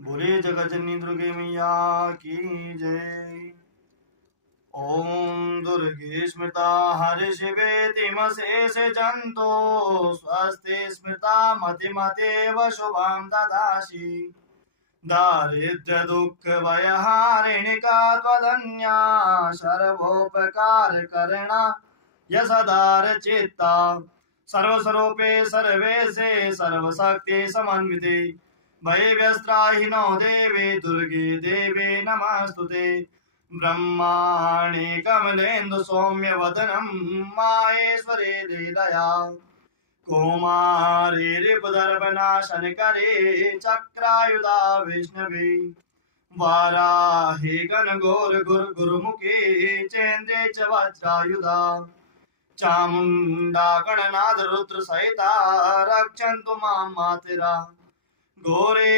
बोले जगजननी दुर्गे मैया की जय। ओम दुर्गे स्मृता हरि शिवेति मशेष जंतो स्वस्ति स्मृता मतिमतेव शुभं ददासि। दारिद्र्य दुःख भयहारिणिका त्वदन्या सर्वोपकार करणा यशदार चित्ता। सर्वस्वरूपे सर्वेशे सर्वशक्ति समन्विते भयव्यस्त्राहिनो देवे दुर्गे देवे नमस्तुते। ब्रह्माणि कमलेन्दु सौम्य वदनं माहेश्वरे लीलया कौमारी रिपुदर्पनाशन करे चक्रायुधा विष्णवे। वाराहि घनघोर गुरुमुखे चेन्द्रे च वज्रायुधा चामुण्डा गणनाद रुद्र सहिता रक्षन्तु मां मातरा। घोरे